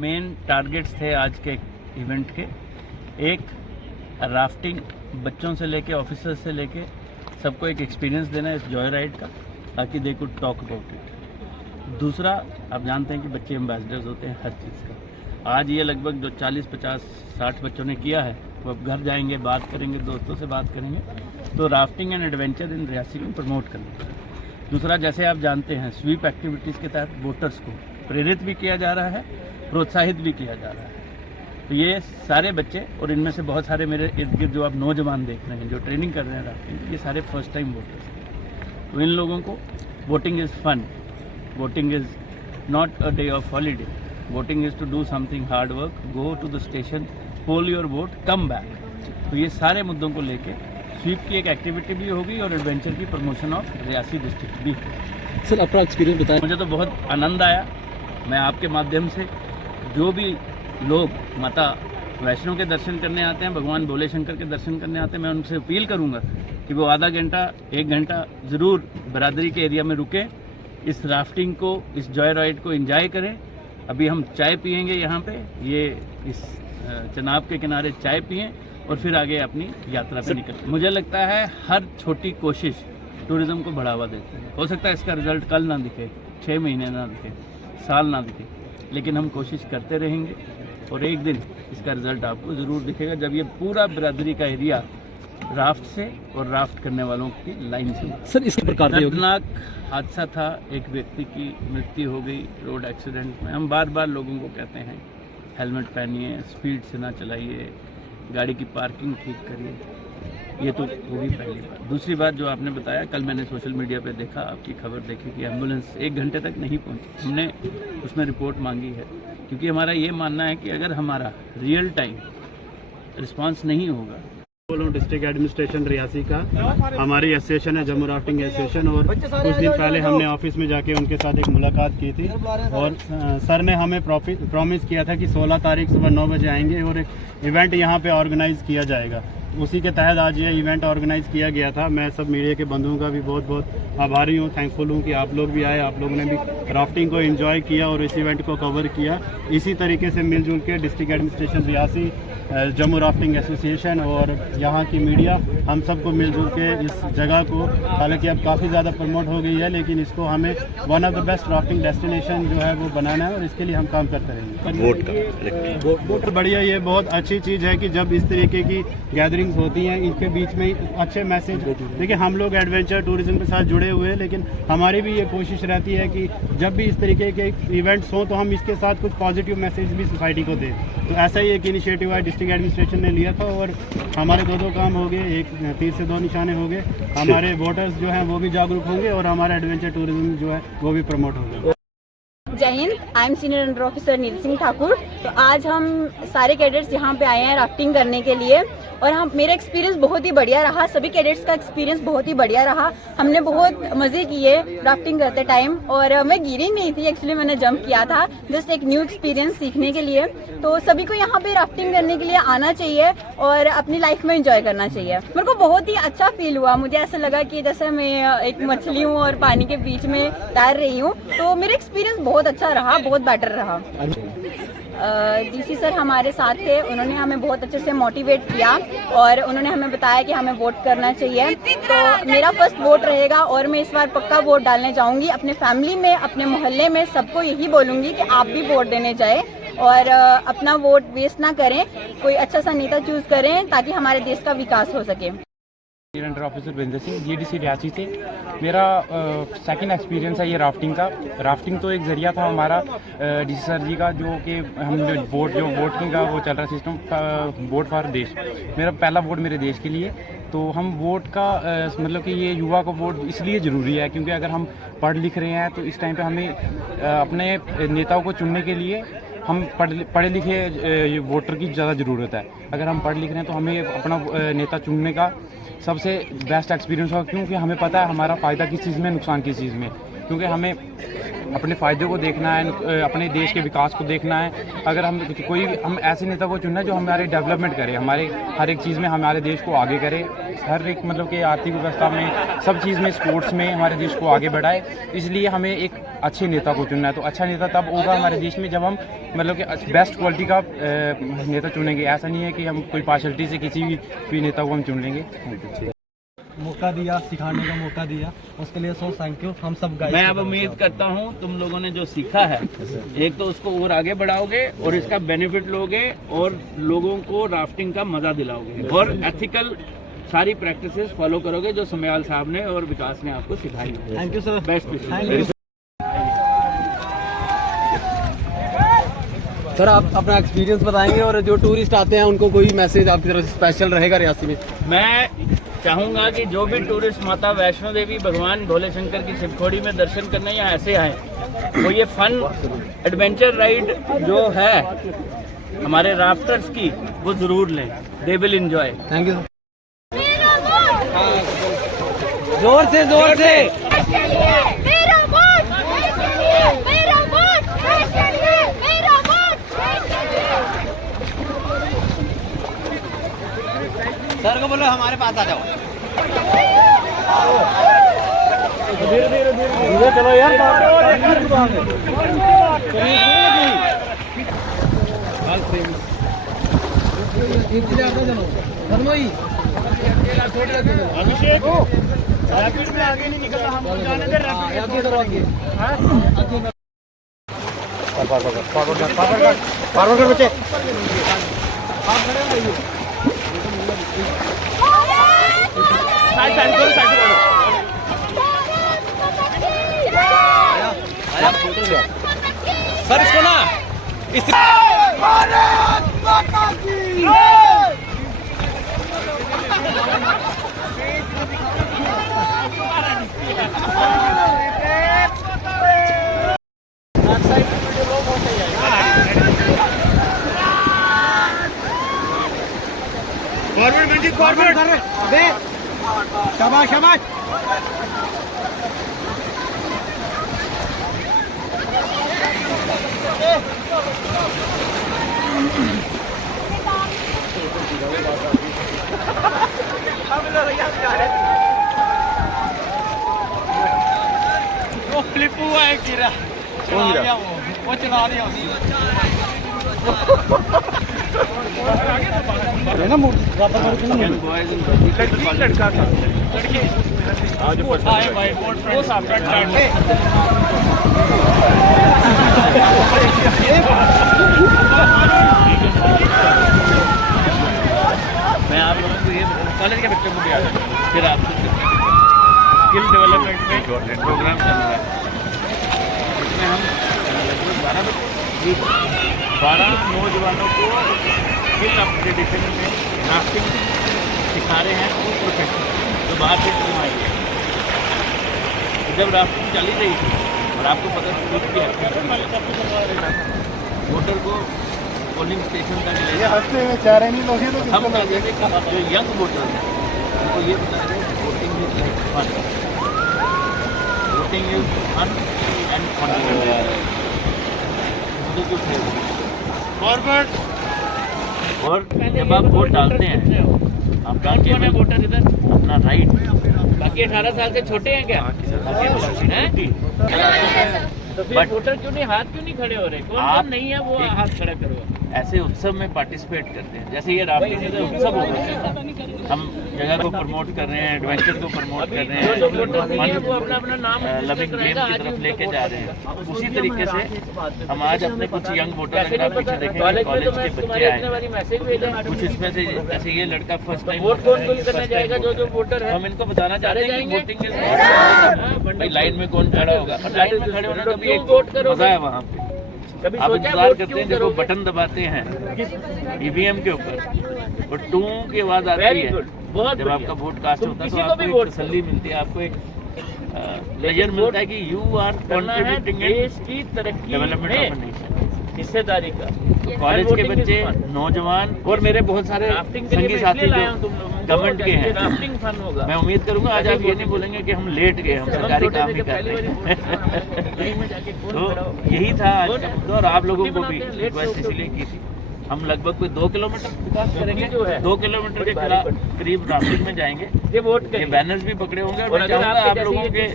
Main targets थे आज के इवेंट के। एक, राफ्टिंग बच्चों से लेके ऑफिसर्स से लेके सबको एक एक्सपीरियंस देना है इस जॉय राइड का, ताकि they could talk about it. दूसरा, आप जानते हैं कि बच्चे एम्बेसडर्स होते हैं हर चीज़ का। आज ये लगभग जो 40, 50, 60 बच्चों ने किया है, वो अब घर जाएंगे, बात करेंगे, दोस्तों से बात करेंगे, तो rafting and adventure in Reasi को प्रमोट करना। दूसरा, जैसे आप जानते हैं, स्वीप एक्टिविटीज़ के तहत वोटर्स को प्रेरित भी किया जा रहा है, प्रोत्साहित भी किया जा रहा है। तो ये सारे बच्चे, और इनमें से बहुत सारे मेरे इर्द गिर्द जो आप नौजवान देख रहे हैं जो ट्रेनिंग कर रहे हैं राफ्टिंग, ये सारे फर्स्ट टाइम वोटर्स हैं। तो इन लोगों को voting is fun, voting is not a day off holiday, voting is to do something hard work, go to the station, poll your vote, come back. तो ये सारे मुद्दों को लेके स्वीप की एक एक्टिविटी भी होगी और एडवेंचर की प्रमोशन ऑफ रियासी डिस्ट्रिक्ट भी। सर, अपना एक्सपीरियंस बताएं। मुझे तो बहुत आनंद आया। मैं आपके माध्यम से जो भी लोग माता वैष्णो के दर्शन करने आते हैं, भगवान भोले शंकर के दर्शन करने आते हैं, मैं उनसे अपील करूंगा कि वो आधा घंटा 1 घंटा ज़रूर बिरादरी के एरिया में रुकें, इस राफ्टिंग को, इस जॉय राइड को एंजॉय करें। अभी हम चाय पियेंगे यहाँ पे, ये इस चनाब के किनारे चाय पिएं और फिर आगे अपनी यात्रा पे निकलें। मुझे लगता है हर छोटी कोशिश टूरिज़्म को बढ़ावा देती है। हो सकता है इसका रिजल्ट कल ना दिखे, 6 महीने ना दिखे, साल ना दिखे, लेकिन हम कोशिश करते रहेंगे और एक दिन इसका रिजल्ट आपको ज़रूर दिखेगा, जब ये पूरा बिरादरी का एरिया राफ्ट से और राफ्ट करने वालों की लाइन से। सर, इसके प्रकार दर्दनाक हादसा था, एक व्यक्ति की मृत्यु हो गई रोड एक्सीडेंट में। हम बार बार लोगों को कहते हैं हेलमेट पहनिए, स्पीड से ना चलाइए, गाड़ी की पार्किंग ठीक करिए, ये तो होगी पहली बात। दूसरी बात जो आपने बताया, कल मैंने सोशल मीडिया पे देखा, आपकी खबर देखी कि एम्बुलेंस 1 घंटे तक नहीं पहुंची। हमने उसमें रिपोर्ट मांगी है, क्योंकि हमारा ये मानना है कि अगर हमारा रियल टाइम रिस्पांस नहीं होगा। बोलूँ डिस्ट्रिक्ट एडमिनिस्ट्रेशन रियासी का, हमारी एसोसिएशन है जम्मू राफ्टिंग एसोसिएशन, और कुछ दिन पहले हमने ऑफिस में जाके उनके साथ एक मुलाकात की थी और सर ने हमें प्रॉमिस किया था कि 16 तारीख सुबह 9 बजे आएंगे और एक इवेंट यहाँ पे ऑर्गेनाइज़ किया जाएगा। उसी के तहत आज ये इवेंट ऑर्गेनाइज़ किया गया था। मैं सब मीडिया के बंधुओं का भी बहुत बहुत आभारी हूँ, थैंकफुल हूँ कि आप लोग भी आए, आप लोगों ने भी राफ्टिंग को एंजॉय किया और इस इवेंट को कवर किया। इसी तरीके से मिलजुल के district administration Reasi, Jammu rafting association और यहाँ की मीडिया, हम सबको मिलजुल के इस जगह को, हालांकि अब काफ़ी ज़्यादा प्रमोट हो गई है, लेकिन इसको हमें one of the best rafting destination जो है वो बनाना है और इसके लिए हम काम करते रहेंगे। वोट बढ़िया, ये बहुत अच्छी चीज़ है कि जब इस तरीके की गैदरिंग्स होती हैं, इनके बीच में अच्छे मैसेज। देखिए, हम लोग एडवेंचर टूरिज्म के साथ जुड़े हुए हैं, लेकिन हमारी भी ये कोशिश रहती है कि जब भी इस तरीके के इवेंट्स हों तो हम इसके साथ कुछ पॉजिटिव मैसेज भी सोसाइटी को दें। तो ऐसा ही एक इनिशिएटिव है डिस्ट्रिक्ट एडमिनिस्ट्रेशन ने लिया था और हमारे 2 काम हो गए, एक तीर से 2 निशाने हो गए। हमारे वोटर्स जो हैं वो भी जागरूक होंगे और हमारा एडवेंचर टूरिज्म जो है वो भी प्रमोट होगा। जय हिंद, I am senior under officer Neel Singh Thakur. तो आज हम सारे कैडेट्स यहाँ पे आए हैं राफ्टिंग करने के लिए और मेरा एक्सपीरियंस बहुत ही बढ़िया रहा, सभी कैडेट्स का एक्सपीरियंस बहुत ही बढ़िया रहा। हमने बहुत मज़े किए राफ्टिंग करते टाइम और मैं गिरी नहीं थी, एक्चुअली मैंने जंप किया था, जस्ट एक न्यू एक्सपीरियंस सीखने के लिए। तो सभी को यहाँ पे राफ्टिंग करने के लिए आना चाहिए और अपनी लाइफ में एंजॉय करना चाहिए। मेरे को बहुत ही अच्छा फील हुआ, मुझे ऐसा लगा कि जैसे मैं एक मछली हूँ और पानी के बीच में तैर रही हूँ। तो मेरा एक्सपीरियंस बहुत अच्छा रहा, बहुत बेटर रहा। डीसी सर हमारे साथ थे, उन्होंने हमें बहुत अच्छे से मोटिवेट किया और उन्होंने हमें बताया कि हमें वोट करना चाहिए। तो मेरा फर्स्ट वोट रहेगा और मैं इस बार पक्का वोट डालने जाऊंगी। अपने फैमिली में, अपने मोहल्ले में सबको यही बोलूंगी कि आप भी वोट देने जाएं और अपना वोट वेस्ट ना करें, कोई अच्छा सा नेता चूज करें ताकि हमारे देश का विकास हो सके। Under officer Vinder Singh, GDC Reasi से। मेरा सेकंड एक्सपीरियंस है ये राफ्टिंग का। राफ्टिंग तो एक ज़रिया था हमारा डीसी सर जी का, जो कि हम जो वोटिंग का वो चल रहा सिस्टम, वोट फॉर देश। मेरा पहला वोट मेरे देश के लिए। तो हम वोट का मतलब कि ये युवा को वोट इसलिए ज़रूरी है क्योंकि अगर हम पढ़ लिख रहे हैं तो इस टाइम पे हमें अपने नेताओं को चुनने के लिए हम पढ़े लिखे वोटर की ज़्यादा ज़रूरत है। अगर हम पढ़ लिख रहे हैं तो हमें अपना नेता चुनने का सबसे बेस्ट एक्सपीरियंस होगा, क्योंकि हमें पता है हमारा फ़ायदा किस चीज़ में, नुकसान किस चीज़ में। क्योंकि हमें अपने फ़ायदे को देखना है, अपने देश के विकास को देखना है। अगर हम ऐसे नेता को चुनना है जो हमारे डेवलपमेंट करे, हमारे हर एक चीज़ में हमारे देश को आगे करे। हर एक मतलब कि आर्थिक व्यवस्था में, सब चीज़ में, स्पोर्ट्स में हमारे देश को आगे बढ़ाए। इसलिए हमें एक अच्छे नेता को चुनना है। तो अच्छा नेता तब होगा हमारे देश में जब हम मतलब कि बेस्ट क्वालिटी का नेता चुनेंगे। ऐसा नहीं है कि हम कोई पार्शलिटी से किसी भी नेता को हम चुन लेंगे। मौका दिया, सिखाने का मौका दिया, उसके लिए सो थैंक यू। हम सब गाइस, मैं अब उम्मीद करता हूँ तुम लोगों ने जो सीखा है, एक तो उसको और आगे बढ़ाओगे और इसका बेनिफिट लोगे और लोगों को राफ्टिंग का मजा दिलाओगे और एथिकल सारी प्रैक्टिसेस फॉलो करोगे जो समयाल साहब ने और विकास ने आपको सिखाई। Thank you sir. Best thank you sir. आप अपना एक्सपीरियंस बताएंगे और जो टूरिस्ट आते हैं उनको कोई मैसेज आपकी तरफ से स्पेशल रहेगा रियासी में? मैं चाहूंगा कि जो भी टूरिस्ट माता वैष्णो देवी भगवान भोले शंकर की शिवखोड़ी में दर्शन करने यहाँ ऐसे आए, वो ये फन एडवेंचर राइड जो है हमारे राफ्टर्स की वो जरूर लें। They will enjoy. Thank you. जोर से जोर से। मेरा वोट, मेरा वोट, मेरा वोट। सर को बोलो हमारे पास आ जाओ। धीरे धीरे धीरे चलो यार। अभिषेक रैपिड में आगे नहीं निकलना, हम जाने दे रैपिड फॉरवर्ड कर बच्चे। सर इसको ना इस फॉरवर्ड मंजिल फॉरवर्ड दे। शाबाश शाबाश। वो फ्लिप हुआ है गिरा। कौन गिरा? वो चला दिया ना लड़का था, लड़की आज भाई वो मैं आप लोगों को ये कॉलेज के बच्चों को भी आ जाए, फिर आप स्किल डेवलपमेंट में प्रोग्राम चल रहा है, इसमें हम 12 नौजवानों को स्किल अपग्रेडेशन में राफ्टिंग सिखा रहे हैं, वो प्रोफेशनल जो बाहर से टीम आई है। जब राफ्टिंग चली रही थी और आपको पता वोटर को पोलिंग स्टेशन तक ले हम कहते थे कि जो यंग वोटर हैं उनको ये बता रहे हैं voting is fun, voting is fun and fun. Forward. और जब आप वोट डालते हैं आप डालते हैं वोटर इधर अपना राइट, बाकी 18 साल से छोटे हैं क्या? तो फिर वोटर क्यों नहीं, हाथ क्यों नहीं खड़े हो रहे? कौन नहीं है वो हाथ खड़ा करो। ऐसे उत्सव में पार्टिसिपेट करते हैं, जैसे ये राफ्टिंग का उत्सव हो गया, हम जगह को प्रमोट कर रहे हैं, एडवेंचर को प्रमोट कर रहे हैं, लविंग गेम की तरफ लेके जा रहे हैं। उसी तरीके से हम आज अपने कुछ यंग वोटर पीछे देखेंगे, कॉलेज के बच्चे आए, कुछ इसमें से जैसे ये लड़का फर्स्ट टाइम वोट करने जाएगा, जो वोटर है हम इनको बताना चाहते हैं कि वोटिंग भाई लाइन में कौन खड़ा होगा, और लाइन में खड़े होने का भी एक मजा है वहाँ पे। आप इंतजार करते हैं जब वो बटन दबाते हैं ईवीएम के ऊपर और टू की आवाज आती है, जब आपका वोट कास्ट होता है तो आपको एक तसल्ली मिलती है, आपको एक प्लेजर मिलता है कि यू आर कंट्रीब्यूटिंग देश की तरक्की डेवलपमेंट ऑफ नेशन, हिस्सेदारी का। कॉलेज के बच्चे, नौजवान और मेरे बहुत सारे संगी साथी जो गवर्नमेंट के हैं, राफ्टिंग फन होगा। मैं उम्मीद करूंगा आज आप ये नहीं बोलेंगे कि हम लेट गए, हम सरकारी काम ही कर रहे हैं। तो यही था आज का मुद्दा और आप लोगों को भी रिक्वेस्ट इसलिए की थी हम लगभग कोई 2 किलोमीटर करेंगे, 2 किलोमीटर के करीब राफ्टिंग में जाएंगे। ये बैनर्स भी पकड़े होंगे और मैं चाहूंगा आप लोगों के